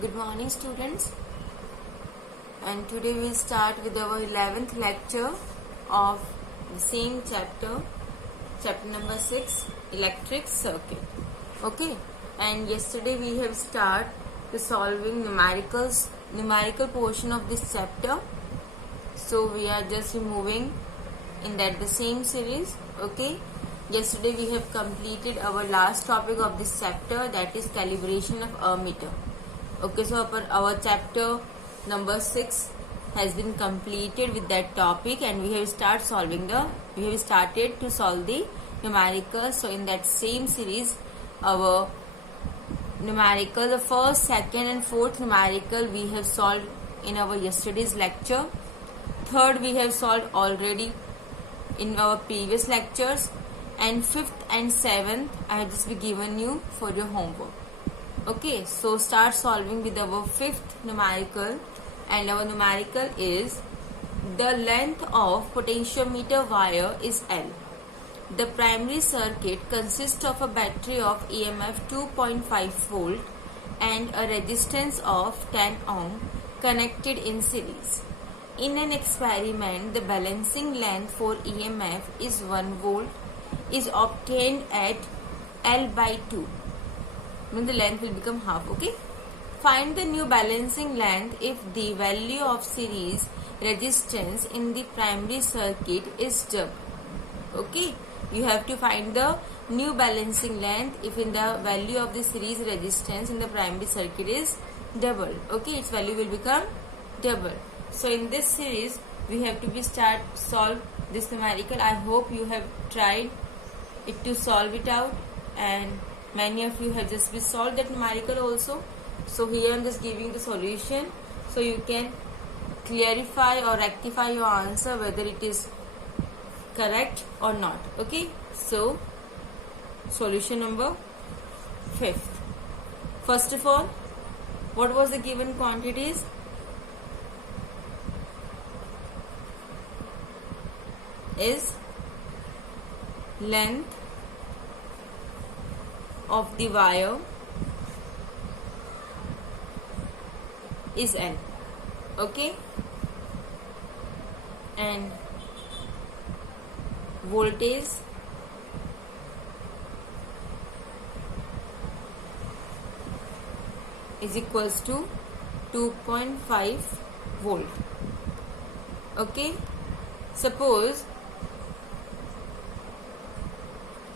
Good morning, students. And today we start with our 11th lecture of the same chapter, chapter number 6, electric circuit. Okay. And yesterday we have started the solving numerical portion of this chapter. So we are just moving in that the same series. Okay. Yesterday we have completed our last topic of this chapter, that is calibration of ammeter. Okay, so our chapter number 6 has been completed with that topic, and we have started to solve the numerical. So in that same series, our numerical, the first, second and fourth numerical we have solved in our yesterday's lecture. Third we have solved already in our previous lectures, and fifth and seventh I have just been given you for your homework. Okay, so start solving with our fifth numerical, and our numerical is the length of potentiometer wire is L. The primary circuit consists of a battery of EMF 2.5 volt and a resistance of 10 ohm connected in series. In an experiment, the balancing length for EMF is 1 volt is obtained at L by 2. Then the length will become half. Okay, find the new balancing length if the value of series resistance in the primary circuit is double. Okay, you have to find the new balancing length if in the value of the series resistance in the primary circuit is double. Okay, its value will become double. So in this series we have to solve this numerical. I hope you have tried it to solve it out, and many of you have just solved that numerical also. So here I am just giving the solution so you can clarify or rectify your answer whether it is correct or not. Okay, so solution number 5th. First of all, what was the given quantities? Is length of the wire is L. Okay, and voltage is equals to 2.5 volt. Okay, suppose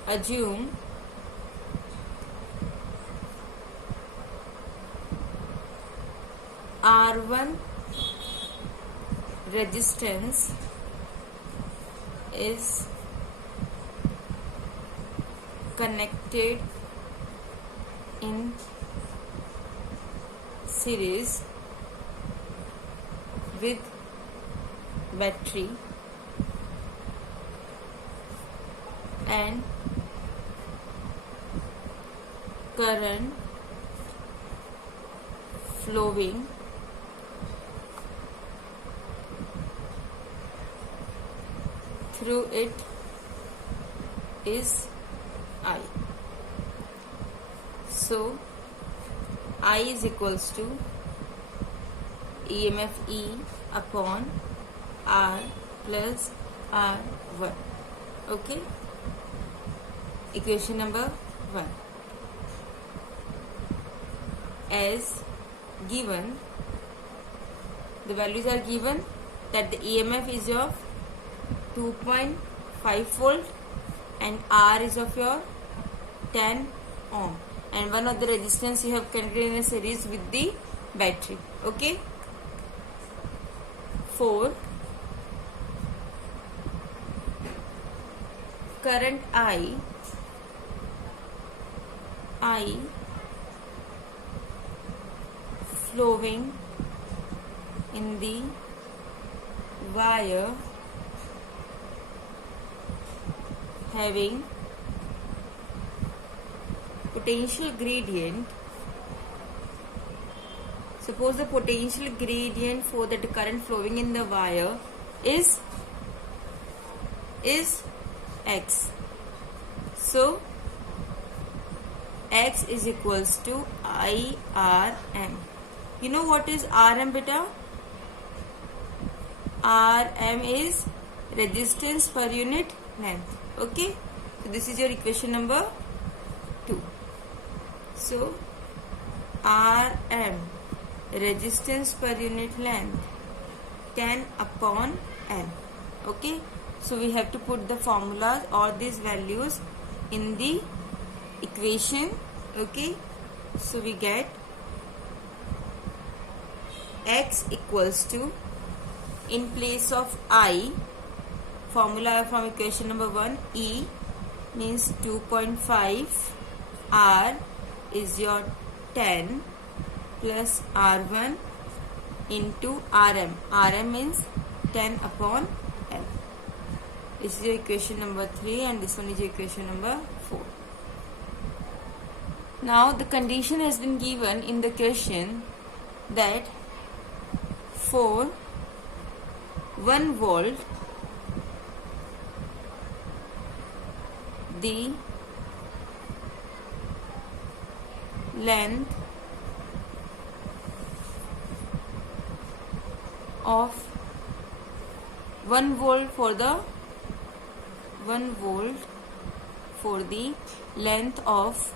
assume R1 resistance is connected in series with battery, and current flowing through it is I. So I is equals to EMF E upon R plus R1. Okay, equation number 1. As given, the values are given that the EMF is of 2.5 volt and R is of your 10 ohm, and one of the resistance you have connected in a series with the battery. Okay, 4. Current I flowing in the wire having potential gradient. Suppose the potential gradient for the current flowing in the wire is X. So X is equals to IRM. You know what is Rm beta? Rm is resistance per unit length. Okay, so this is your equation number 2. So Rm, resistance per unit length, 10 upon L. Okay, so we have to put the formulas or these values in the equation. Okay, so we get X equals to, in place of I, formula from equation number 1, E means 2.5, R is your 10 plus R1 into Rm. Rm means 10 upon L. This is your equation number 3 and this one is your equation number 4. Now the condition has been given in the question that for 1 volt the length of 1 volt for the length of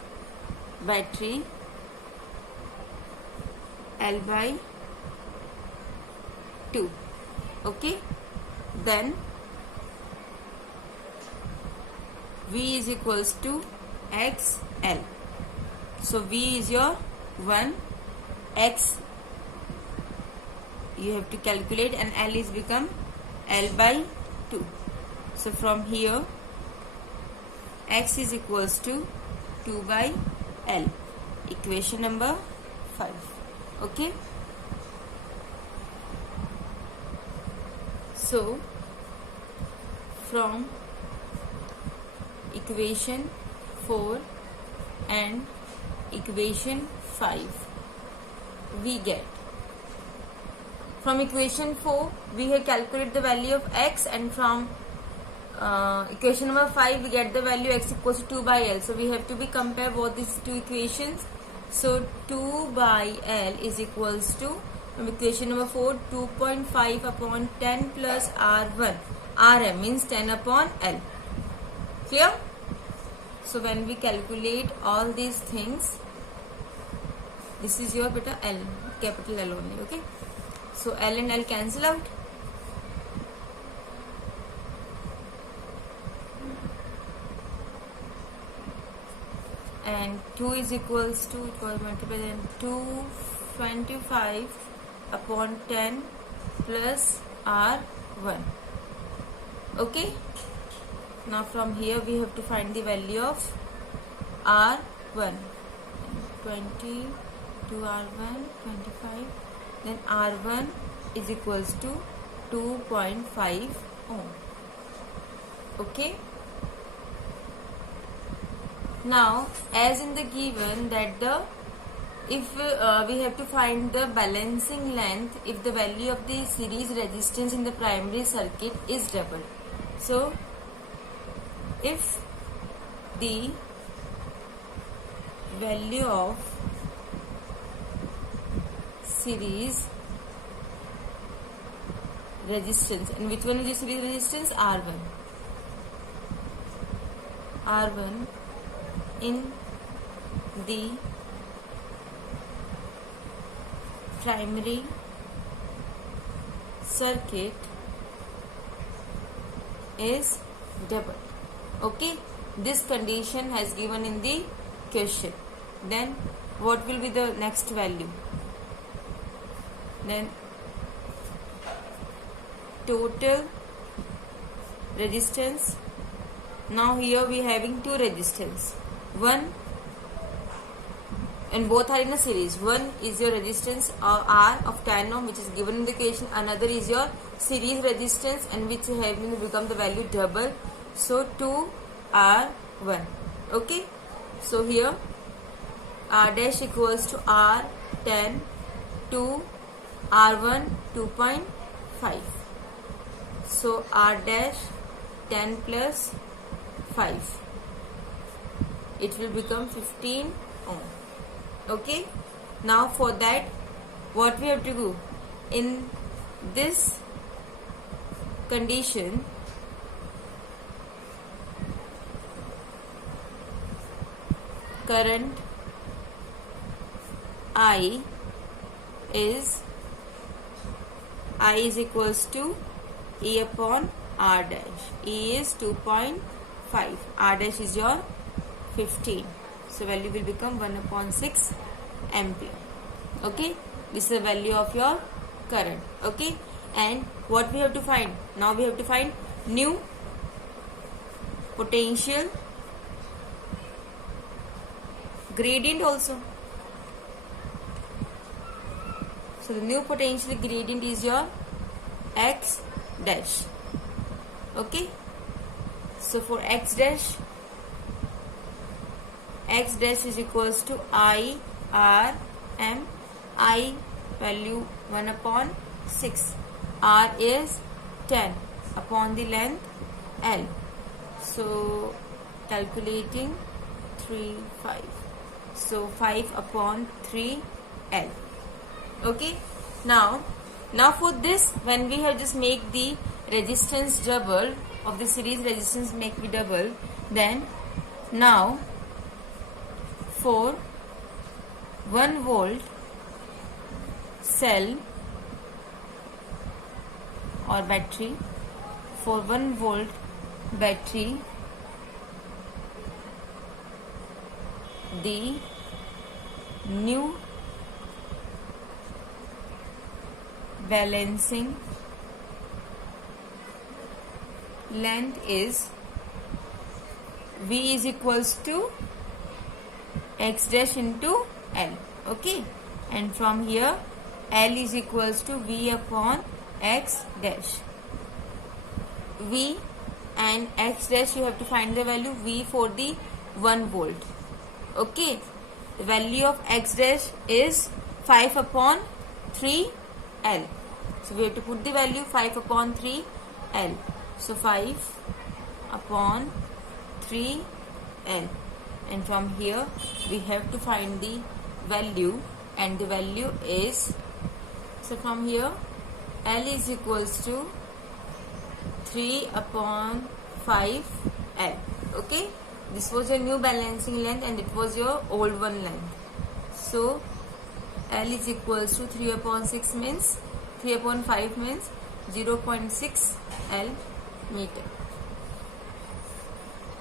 battery L by 2. Okay, then V is equals to XL. So V is your 1, X you have to calculate, and L is become L by 2. So from here X is equals to 2 by L, equation number 5. Okay, so from equation 4 and equation 5 we get, from equation 4 we have calculated the value of X, and from equation number 5 we get the value X equals to 2 by L. So we have to be compare both these two equations. So 2 by L is equals to, from equation number 4, 2.5 upon 10 plus R1. Rm means 10 upon L. Clear? So when we calculate all these things, this is your beta L, capital L only. Okay, so L and L cancel out. And 2 is equals to, it was multiplied, then 225 upon 10 plus R1. Okay, now from here we have to find the value of R1. 20 to R1, 25, then R1 is equals to 2.5 ohm. Okay, now as in the given that the, if we have to find the balancing length if the value of the series resistance in the primary circuit is doubled. So if the value of series resistance, and which one is the series resistance? R1 in the primary circuit is double. Okay, this condition has given in the question. Then what will be the next value? Then total resistance. Now here we are having two resistance, one, and both are in a series. One is your resistance R of 10 ohm, which is given in the equation. Another is your series resistance, and which have become the value double. So 2 R1. Okay, so here R dash equals to R 10 to R1 2.5. So R dash 10 plus 5, it will become 15 ohm. Okay, now for that what we have to do in this condition, current I is equals to E upon R dash. E is 2.5, R dash is your 15, so value will become 1 upon 6 ampere. Okay, this is the value of your current. Okay, and what we have to find now, we have to find new potential gradient also. So the new potential gradient is your x dash. Okay, so for x dash is equals to I R M. I value 1 upon 6, R is 10 upon the length L. So calculating 3 5, so 5 upon 3 L. Okay, now for this, when we have just make the resistance double of the series resistance, make be double, then now for 1 volt cell or battery, for 1 volt battery, the new balancing length is V is equals to x dash into L. Okay, and from here L is equals to V upon x dash. V and x dash, you have to find the value V for the 1 volt. Okay, the value of x dash is 5 upon 3 L. So we have to put the value 5 upon 3 L. So 5 upon 3 L, and from here we have to find the value, and the value is, so from here L is equals to 3 upon 5 L. Okay, this was your new balancing length and it was your old one length. So L is equals to 3 upon 6 means 3 upon 5 means 0.6 L meter.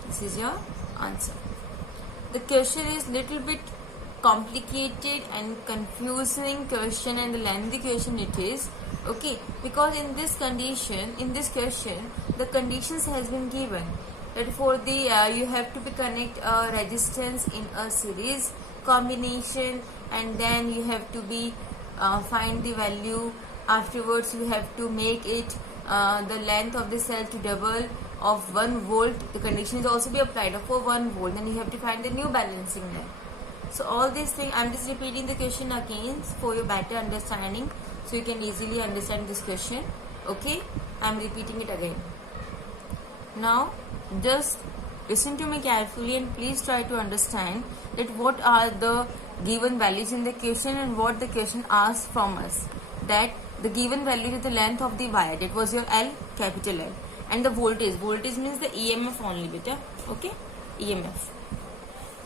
This is your answer. The question is little bit complicated and confusing question, and the lengthy question it is. Okay, because in this condition, in this question, the conditions has been given that for the you have to be connect a resistance in a series combination, and then you have to be find the value. Afterwards you have to make it the length of the cell to double of 1 volt. The condition is also be applied for 1 volt, then you have to find the new balancing length. So all these things, I am just repeating the question again for your better understanding, so you can easily understand this question. Okay, I am repeating it again. Now just listen to me carefully and please try to understand that what are the given values in the question and what the question asks from us. That the given value is the length of the wire, that was your L, capital L, and the voltage means the EMF only, beta. Okay, EMF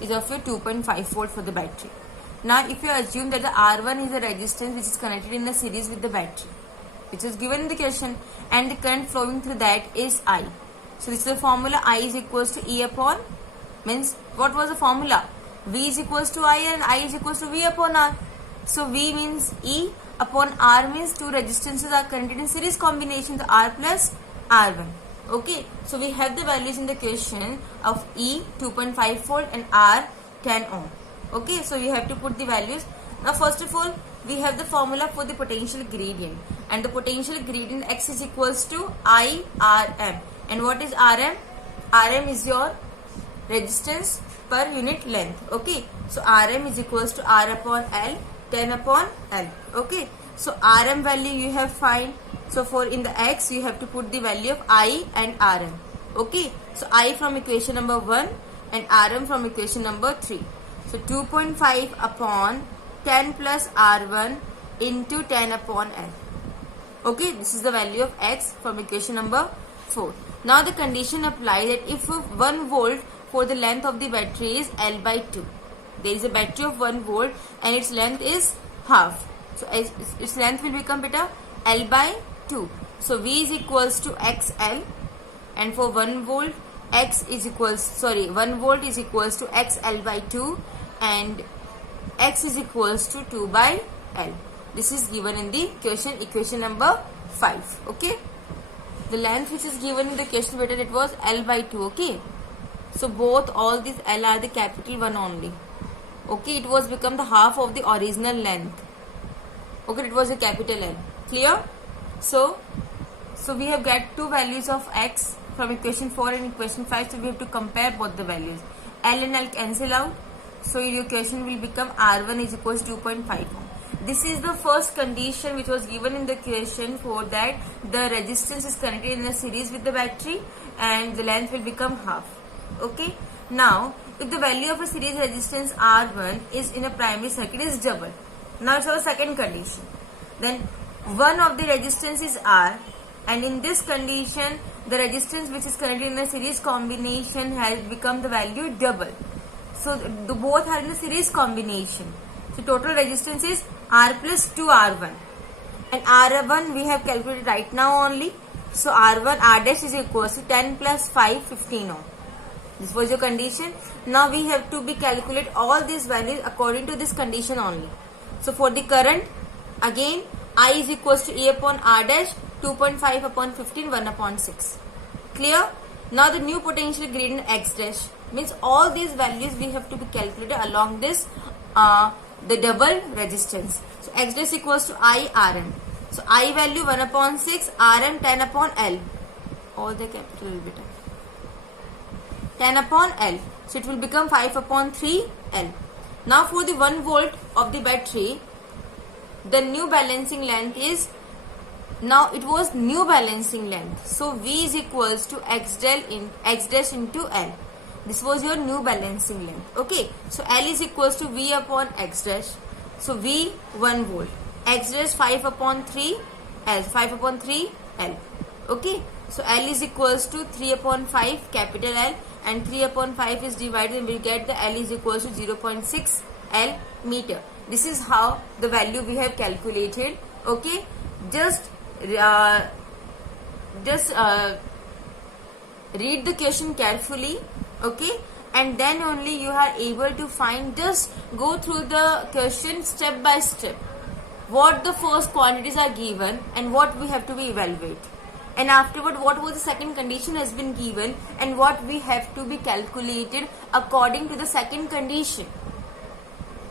is of your 2.5 volt for the battery. Now if you assume that the R1 is a resistance which is connected in the series with the battery, which is given in the question, and the current flowing through that is I. So this is the formula. I is equals to E upon, means what was the formula? V is equals to I and I is equals to V upon R. So V means E upon R means two resistances are connected in series combination, the R plus R1. Okay, so we have the values in the question of E 2.5 volt and R 10 ohm. Okay, so you have to put the values. Now first of all we have the formula for the potential gradient, and the potential gradient X is equals to I Rm. And what is Rm? Rm is your resistance per unit length. Okay, so Rm is equals to R upon L, 10 upon L. Okay, so Rm value you have find. So for in the X you have to put the value of I and Rm. Okay, so I from equation number 1 and Rm from equation number 3. So 2.5 upon 10 plus R1 into 10 upon L. Okay, this is the value of X from equation number 4. Now the condition applies that if 1 volt for the length of the battery is L by 2. There is a battery of 1 volt and its length is half. So its length will become beta L by 2. So V is equals to XL, and for 1 volt 1 volt is equals to XL by 2 and X is equals to 2 by L. This is given in the equation number 5. Okay. The length which is given in the question better, it was L by 2. Okay. So all these L are the capital 1 only. Okay. It was become the half of the original length. Okay. It was a capital L. Clear? So we have got two values of X from equation 4 and equation 5. So we have to compare both the values. L and L cancel out. So your equation will become R1 is equals to 2.5. This is the first condition which was given in the question for that the resistance is connected in a series with the battery and the length will become half. Okay. Now, if the value of a series resistance R1 is in a primary circuit is double. Now it's our second condition. Then one of the resistance is R, and in this condition the resistance which is connected in a series combination has become the value double. So the both are in a series combination. So total resistance is R plus 2R1, and R1 we have calculated right now only. So R1 R dash is equals to 10 plus 5 15 ohm. This was your condition. Now we have to be calculate all these values according to this condition only. So for the current, again I is equals to E upon R dash 2.5 upon 15 1 upon 6. Clear? Now the new potential gradient X dash means all these values we have to be calculated along this the double resistance. So X dash equals to I Rm. So I value 1 upon 6, Rm 10 upon L. All the capital will be 10 upon L. So it will become 5 upon 3 L. Now for the 1 volt of the battery, the new balancing length is, now it was new balancing length. So V is equals to X dash into L. This was your new balancing length. Okay. So L is equals to V upon X dash. So V 1 volt. X dash 5 upon 3 L. 5 upon 3 L. Okay. So L is equals to 3 upon 5 capital L, and 3 upon 5 is divided and we get the L is equals to 0.6 L meter. This is how the value we have calculated. Okay. Just read the question carefully. Okay, and then only you are able to find. Just go through the question step by step. What the first quantities are given and what we have to be evaluate, and afterward what was the second condition has been given and what we have to be calculated according to the second condition.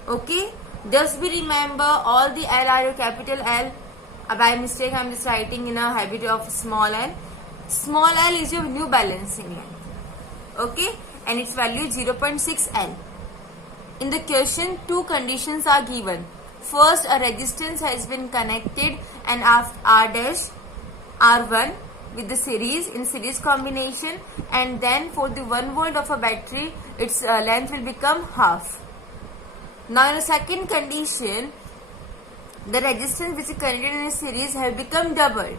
Okay, just be remember all the L are your capital L. By mistake I am just writing in a habit of small l. Small l is your new balancing length. Okay, and its value is 0.6 L. In the question, two conditions are given. First, a resistance has been connected and after R dash R1 with the series combination, and then for the 1 volt of a battery, its length will become half. Now in the second condition, the resistance which is connected in a series have become double.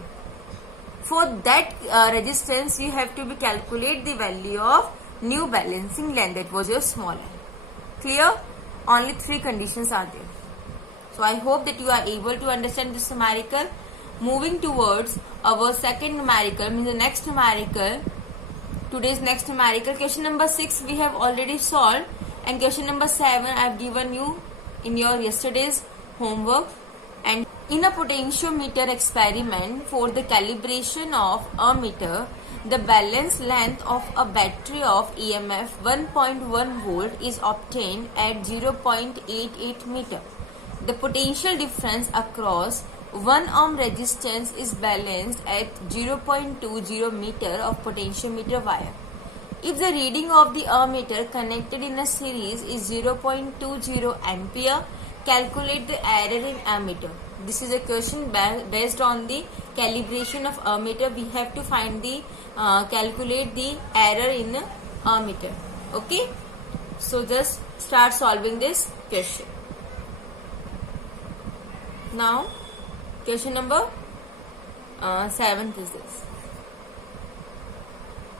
For that resistance, you have to be calculate the value of new balancing length, that was your small l. Clear? Only 3 conditions are there. So I hope that you are able to understand this numerical. Moving towards our second numerical, means the next numerical, today's next numerical, question number 6 we have already solved, and question number 7 I have given you in your yesterday's homework. And in a potentiometer experiment for the calibration of a meter, the balance length of a battery of EMF 1.1 volt is obtained at 0.88 meter. The potential difference across 1 ohm resistance is balanced at 0.20 meter of potentiometer wire. If the reading of the ammeter connected in a series is 0.20 ampere, calculate the error in ammeter. This is a question based on the calibration of ammeter. We have to find the calculate the error in ammeter. Okay, so just start solving this question. Now, question number 7th is this.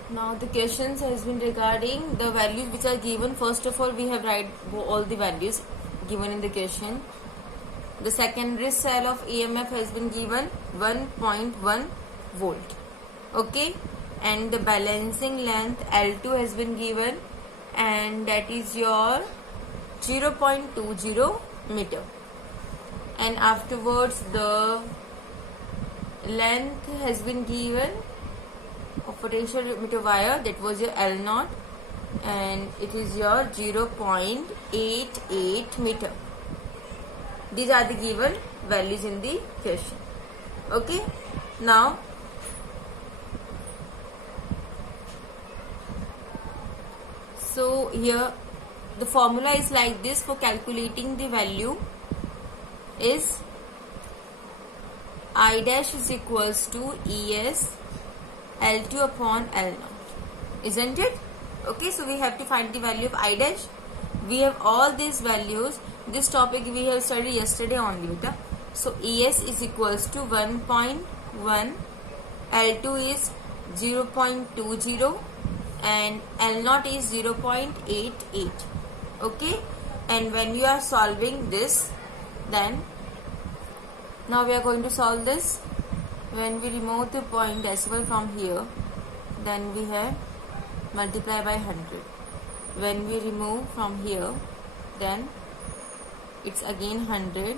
Now the questions has been regarding the values which are given. First of all, we have write all the values given in the question. The secondary cell of EMF has been given 1.1 volt. Okay, and the balancing length L2 has been given, and that is your 0.20 meter. And afterwards the length has been given of potentiometer wire, that was your L0, and it is your 0.88 meter. These are the given values in the question. Okay, now so here the formula is like this for calculating the value is I dash is equals to ES L2 upon L0, isn't it? Okay, so we have to find the value of I dash. We have all these values. This topic we have studied yesterday only, beta. So ES is equals to 1.1, L2 is 0.20, and L0 is 0.88. Okay, and when you are solving this, then now we are going to solve this. When we remove the point decimal from here, then we have multiply by 100. When we remove from here, then it's again 100,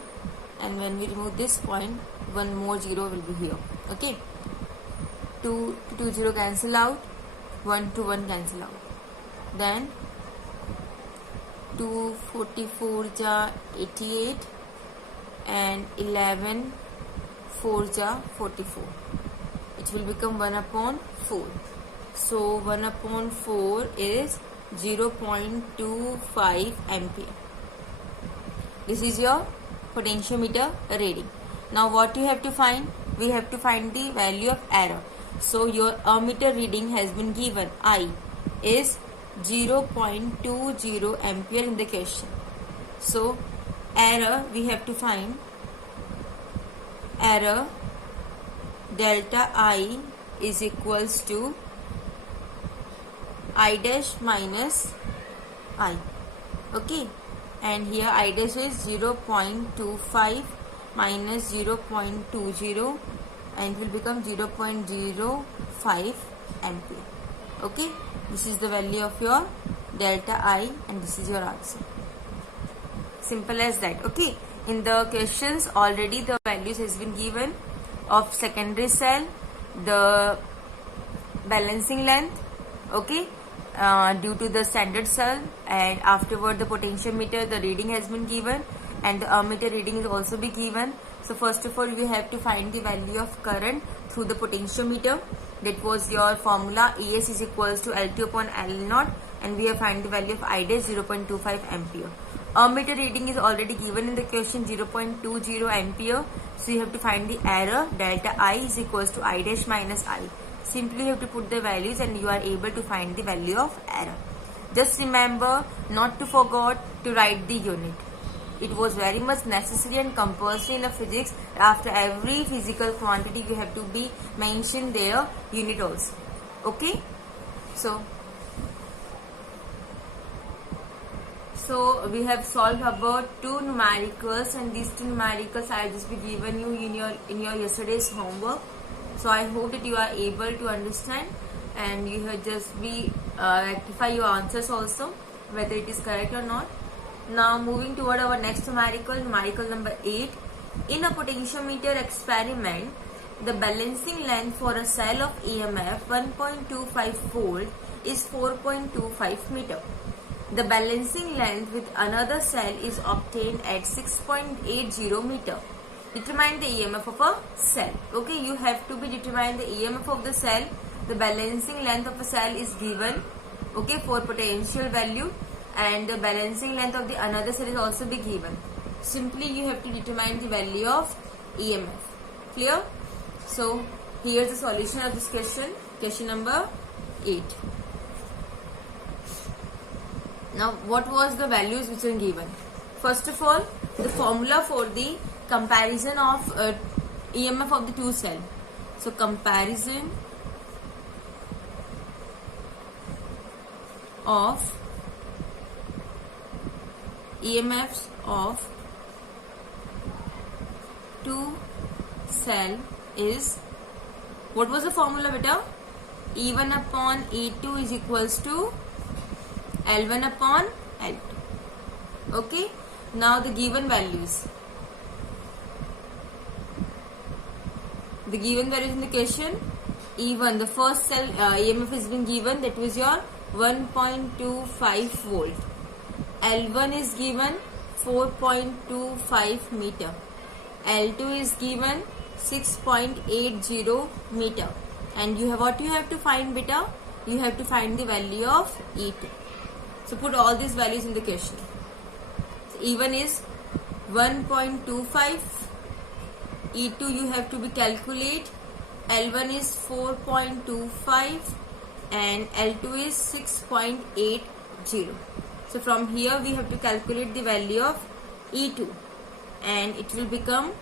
and when we remove this point, one more zero will be here. Okay, 2 to 2 0 cancel out, 1 to 1 cancel out, then 244 ja 88, and 11 4 ja 44, which will become 1 upon 4. So 1 upon 4 is 0.25 ampere. This is your potentiometer reading. Now what you have to find? We have to find the value of error. So your ammeter reading has been given. I is 0.20 ampere in the question. So error, we have to find error delta I is equals to I dash minus I. Okay, and here I dash is 0.25 minus 0.20, and it will become 0.05 ampere. Okay, this is the value of your delta I, and this is your answer. Simple as that. Okay, in the questions already the values has been given of secondary cell, the balancing length, okay, due to the standard cell, and afterward the potentiometer, the reading has been given, and the ammeter reading is also be given. So first of all we have to find the value of current through the potentiometer. That was your formula, ES is equals to L2 upon L0, and we have find the value of I dash 0.25 ampere. Ammeter reading is already given in the question, 0.20 ampere. So you have to find the error, delta I is equals to I dash minus I. Simply you have to put the values and you are able to find the value of error. Just remember not to forget to write the unit. It was very much necessary and compulsory in the physics. After every physical quantity we have to be mentioned their unit also. Okay, so we have solved about 2 numericals, and these 2 numericals I just be given you in your yesterday's homework. So I hope that you are able to understand, and you have just be rectify your answers also, whether it is correct or not. Now moving toward our next numerical number 8. In a potentiometer experiment, the balancing length for a cell of EMF 1.25 volt is 4.25 meter. The balancing length with another cell is obtained at 6.80 meter. Determine the EMF of a cell. Okay, you have to be determine the EMF of the cell. The balancing length of a cell is given, okay, for potential value, and the balancing length of the another cell is also be given. Simply you have to determine the value of EMF. Clear? So here's the solution of this question number 8. Now what was the values which are given? First of all, the formula for the comparison of EMF of the two cell. So comparison of EMFs of two cell is, what was the formula beta? E1 upon E2 is equals to L1 upon L2. Okay, now the given values. The given values in the question, E1, the first cell EMF has been given, that was your 1.25 volt. L1 is given 4.25 meter. L2 is given 6.80 meter. And you have, what you have to find beta? You have to find the value of E2. So put all these values in the question. So E1 is 1.25. E2 you have to be calculate. L1 is 4.25 and L2 is 6.80. So from here we have to calculate the value of E2 and it will become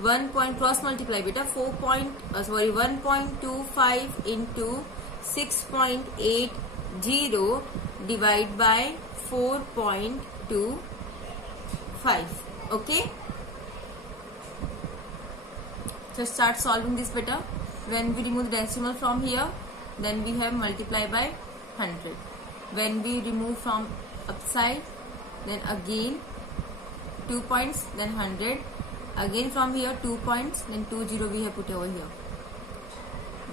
1 point cross multiply beta 1.25 into 6.80 divide by 4.25. Okay, so start solving this beta. When we remove the decimal from here, then we have multiply by 100. When we remove from upside, then again 2 points, then 100. Again from here 2 points, then 20 we have put over here.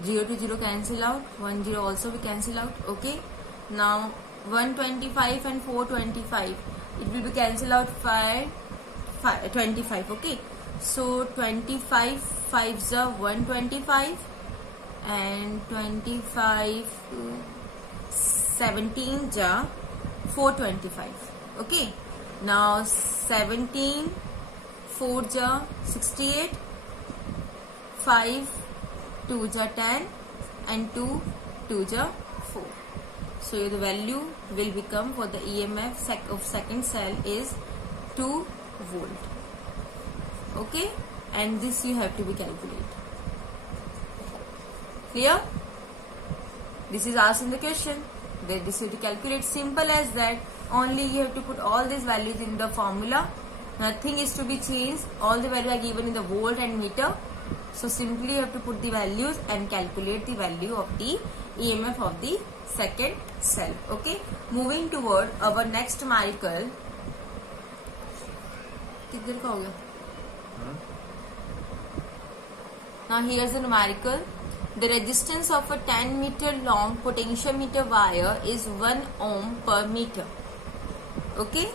0 to 0 cancel out, 1 0 also we cancel out. Okay, now 125 and 425, it will be cancel out 25. Okay, so 25 5s are 125 and 25 17 ja 425. Okay, now 17 4 ja 68, 5 2 ja 10 and 2 2 ja 4. So the value will become for the EMF of second cell is 2 volt. Okay, and this you have to be calculate. Clear? This is asked in the question. Then this you have to calculate. Simple as that. Only you have to put all these values in the formula. Nothing is to be changed. All the values are given in the volt and meter. So simply you have to put the values and calculate the value of the EMF of the second cell. Okay. Moving toward our next numerical. किधर का हो गया? Now here's the numerical. The resistance of a 10 meter long potentiometer wire is 1 ohm per meter. Okay.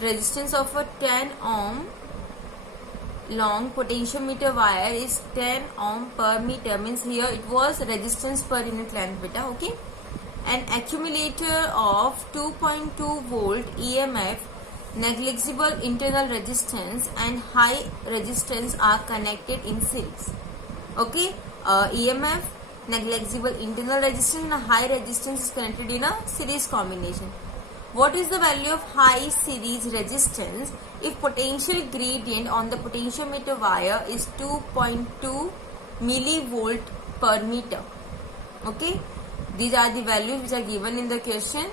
Resistance of a 10 ohm long potentiometer wire is 10 ohm per meter. Means here it was resistance per unit length beta. Okay. An accumulator of 2.2 volt EMF, negligible internal resistance and high resistance are connected in series. Okay, EMF, negligible internal resistance and high resistance is connected in a series combination. What is the value of high series resistance if potential gradient on the potentiometer wire is 2.2 millivolt per meter? Okay, these are the values which are given in the question.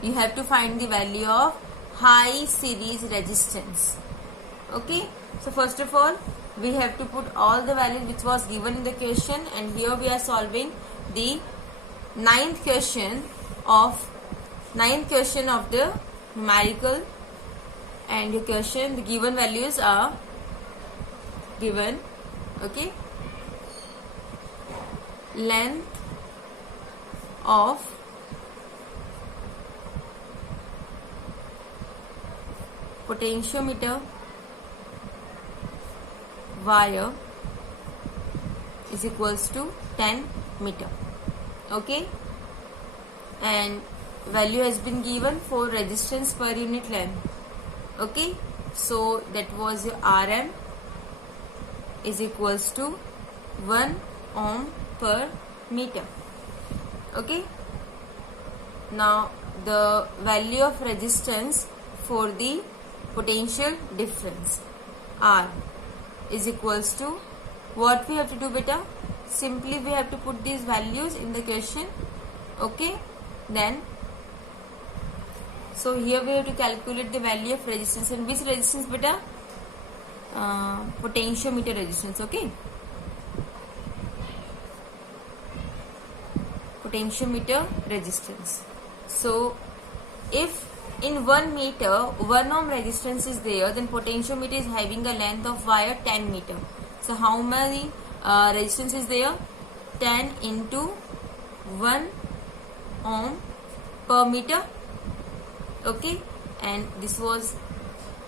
You have to find the value of high series resistance. Okay, so first of all we have to put all the values which was given in the question, and here we are solving the ninth question of the numerical, and the question, the given values are given. Okay, length of potentiometer wire is equals to 10 meter. Okay, and value has been given for resistance per unit length. Okay, so that was your Rm is equals to 1 ohm per meter. Okay, now the value of resistance for the potential difference. R is equals to, what we have to do beta? Simply we have to put these values in the question. Okay, then so here we have to calculate the value of resistance. And which resistance beta? Potentiometer resistance. Okay, potentiometer resistance. So if in 1 meter 1 ohm resistance is there, then potentiometer is having a length of wire 10 meter. So how many resistance is there? 10 into 1 ohm per meter. Okay, and this was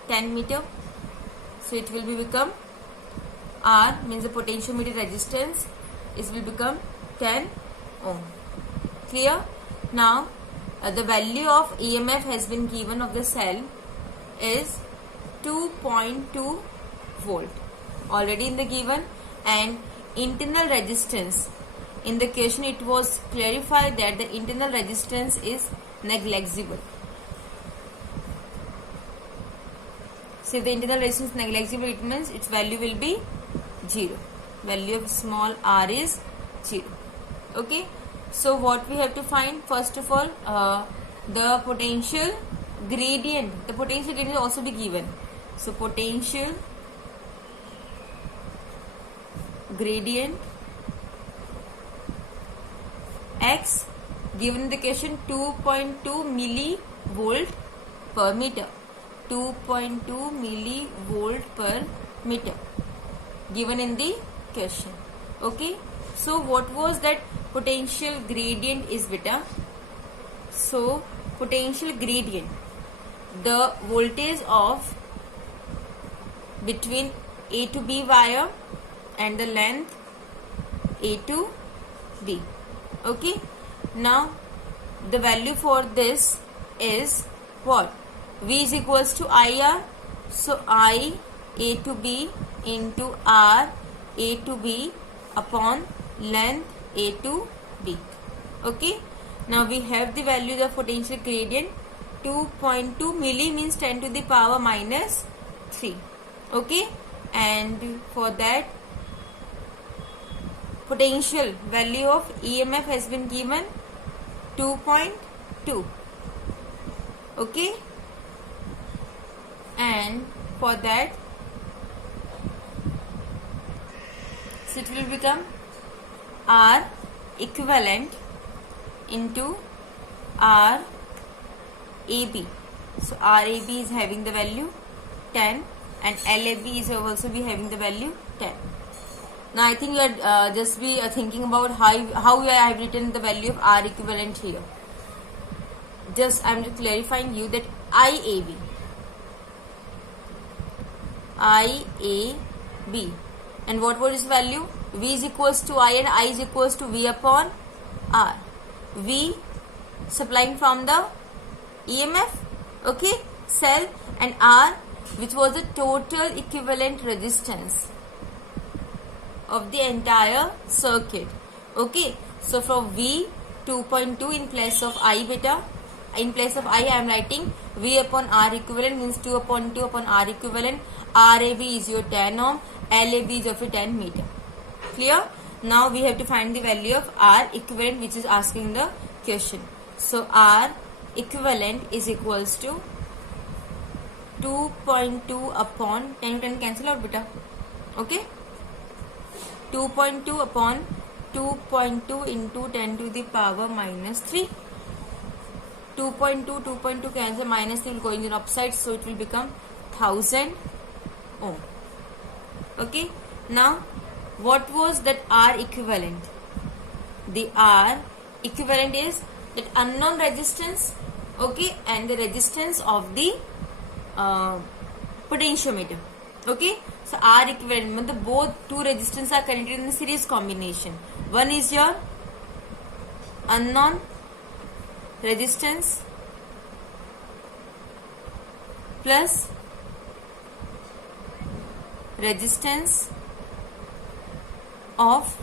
10 meter, so it will be become R, means the potentiometer resistance is will become 10 ohm. Clear? Now the value of EMF has been given of the cell is 2.2 volt already in the given, and internal resistance, in the question it was clarified that the internal resistance is negligible. So if the internal resistance is negligible, it means its value will be 0. Value of small r is 0. Okay, so what we have to find? First of all, the potential gradient. The potential gradient will also be given. So potential gradient x, given in the question 2.2 millivolt per meter. 2.2 millivolt per meter given in the question. Okay, so what was that potential gradient is beta? So potential gradient, the voltage of between A to B wire and the length A to B. Okay, now the value for this is what? V is equals to IR. So I A to B into R A to B upon length A to B. Okay, now we have the value of potential gradient. 2.2 milli means 10 to the power minus 3. Okay, and for that potential value of EMF has been given 2.2. Okay, and for that, so it will become R equivalent into R AB. So RAB is having the value 10 and LAB is also be having the value 10. Now I think you are just be thinking about how I have written the value of R equivalent here. Just I am just clarifying you that IAB and what was its value? V is equals to I and I is equals to V upon R. V supplying from the EMF, okay, cell, and R which was the total equivalent resistance of the entire circuit. Okay, so from V 2.2 in place of I beta, in place of I am writing V upon R equivalent means 2 upon 2 upon R equivalent. RAB is your 10 ohm, LAB is of your 10 meter. Clear? Now we have to find the value of R equivalent which is asking the question. So R equivalent is equals to 2.2 upon 10 to 10 cancel out beta. Okay, 2.2 upon 2.2 into 10 to the power minus 3. 2.2 cancel, minus 3 will go in the upside, so it will become 1000 ohm. Okay, now what was that R equivalent? The R equivalent is that unknown resistance, okay, and the resistance of the potentiometer. Okay, so R equivalent, the both two resistance are connected in the series combination. One is your unknown resistance plus resistance of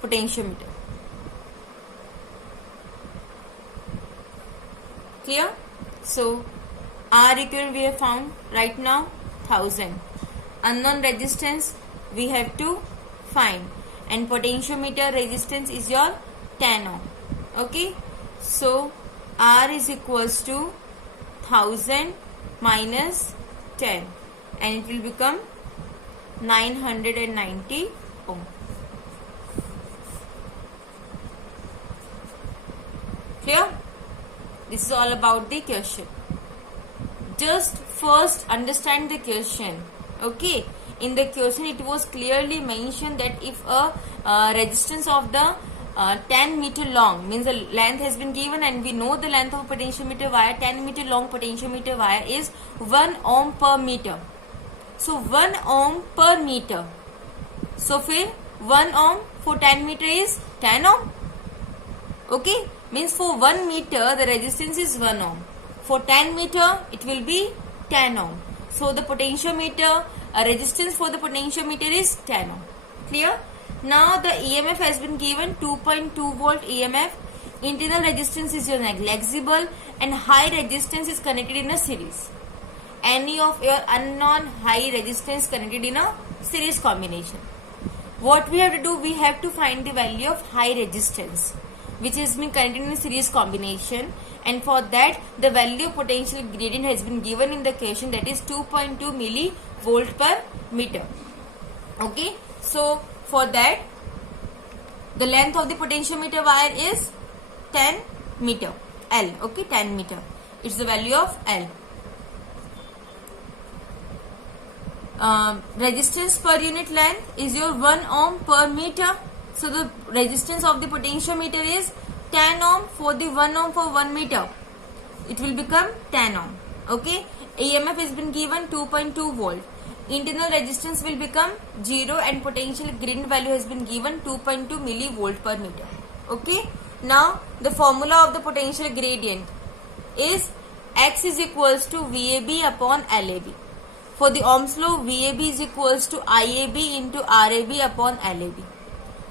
potentiometer. Clear? So R equivalent we have found right now 1000. Unknown resistance we have to find, and potentiometer resistance is your 10 ohm. Okay, so R is equals to 1000 minus 10, and it will become 990 ohm. Clear? This is all about the question. Just first understand the question. Okay, in the question it was clearly mentioned that if a resistance of the 10 meter long, means the length has been given and we know the length of potentiometer wire, 10 meter long potentiometer wire is 1 ohm per meter. So 1 ohm per meter. So फिर 1 ohm for 10 meter is 10 ohm. Okay, means for 1 meter the resistance is 1 ohm. For 10 meter it will be 10 ohm. So the potentiometer resistance for the potentiometer is 10 ohm. Clear? Now the EMF has been given 2.2 volt EMF. Internal resistance is your negligible and high resistance is connected in a series. Any of your unknown high resistance connected in a series combination. What we have to do, we have to find the value of high resistance which has been connected in a series combination, and for that the value of potential gradient has been given in the question, that is 2.2 millivolt per meter. Okay, so for that the length of the potentiometer wire is 10 meter L. Okay, 10 meter, it's the value of L. Resistance per unit length is your 1 ohm per meter. So the resistance of the potentiometer is 10 ohm. For the 1 ohm for 1 meter, it will become 10 ohm. Okay, EMF has been given 2.2 volt. Internal resistance will become 0 and potential gradient value has been given 2.2 millivolt per meter. Okay, now the formula of the potential gradient is X is equals to VAB upon LAB. For the Ohm's law, VAB is equals to IAB into RAB upon LAB.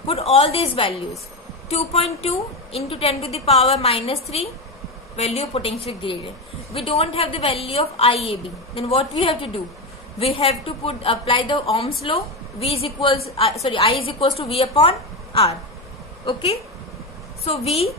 Put all these values. 2.2 into 10 to the power minus 3, value of potential gradient. We don't have the value of IAB. Then what we have to do? We have to apply the Ohm's law. I is equals to V upon R. Okay. So V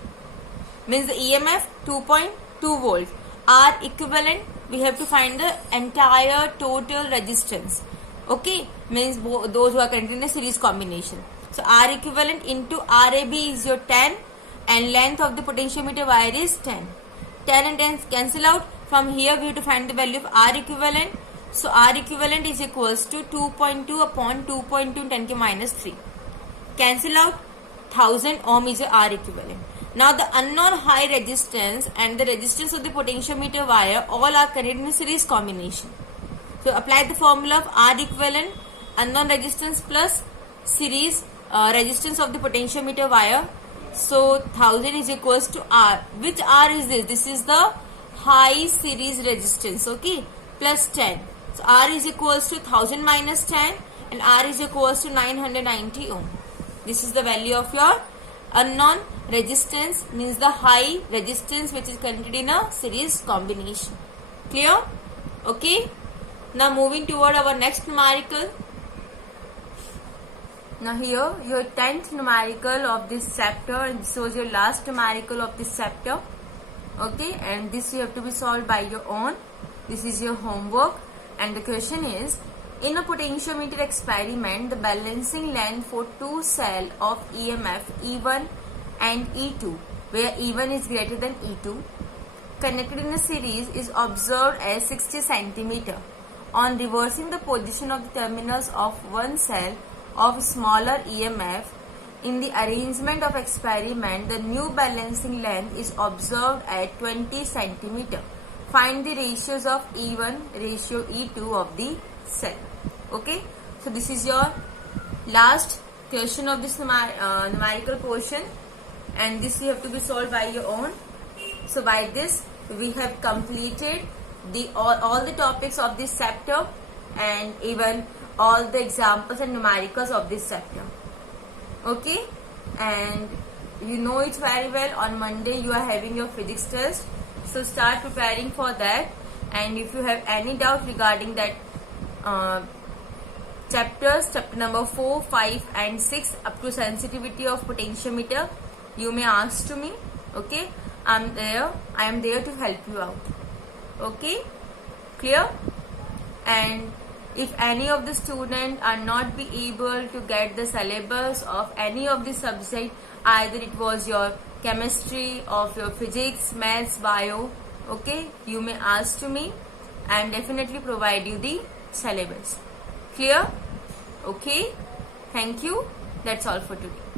means the EMF 2.2 volt. R equivalent, we have to find the entire total resistance. Okay, means those who are connected in a series combination. So R equivalent into RAB is your 10 and length of the potentiometer wire is 10. 10 and 10 cancel out. From here we have to find the value of R equivalent. So R equivalent is equals to 2.2 upon 2.2 10 to minus 3. Cancel out. 1000 ohm is your R equivalent. Now the unknown high resistance and the resistance of the potentiometer wire all are connected in a series combination. So apply the formula of R equivalent, unknown resistance plus series resistance of the potentiometer wire. So 1000 is equals to R. Which R is this? This is the high series resistance. Okay, plus 10. So R is equals to 1000 minus 10 and R is equals to 990 ohm. This is the value of your unknown resistance, means the high resistance which is connected in a series combination. Clear? Okay. Now moving toward our next numerical. Now here your 10th numerical of this chapter, and this was your last numerical of this chapter. Okay, and this you have to be solved by your own. This is your homework, and the question is, in a potentiometer experiment, the balancing length for two cell of EMF E1 and E2, where E1 is greater than E2, connected in a series is observed as 60 cm. On reversing the position of the terminals of one cell of smaller EMF, in the arrangement of experiment, the new balancing length is observed at 20 cm. Find the ratios of E1 ratio E2 of the cell. Okay, so this is your last question of this numerical portion, and this you have to be solved by your own. So by this we have completed all the topics of this chapter and even all the examples and numericals of this chapter. Okay, and you know it very well. On Monday you are having your physics test, so start preparing for that. and if you have any doubt regarding that chapter number 4, 5 and 6 up to sensitivity of potentiometer, you may ask to me. Okay, I am there to help you out. Okay, clear? And if any of the students are not be able to get the syllabus of any of the subject, either it was your chemistry, of your physics, maths, bio, okay, you may ask to me and definitely provide you the syllabus. Clear? Okay, thank you. That's all for today.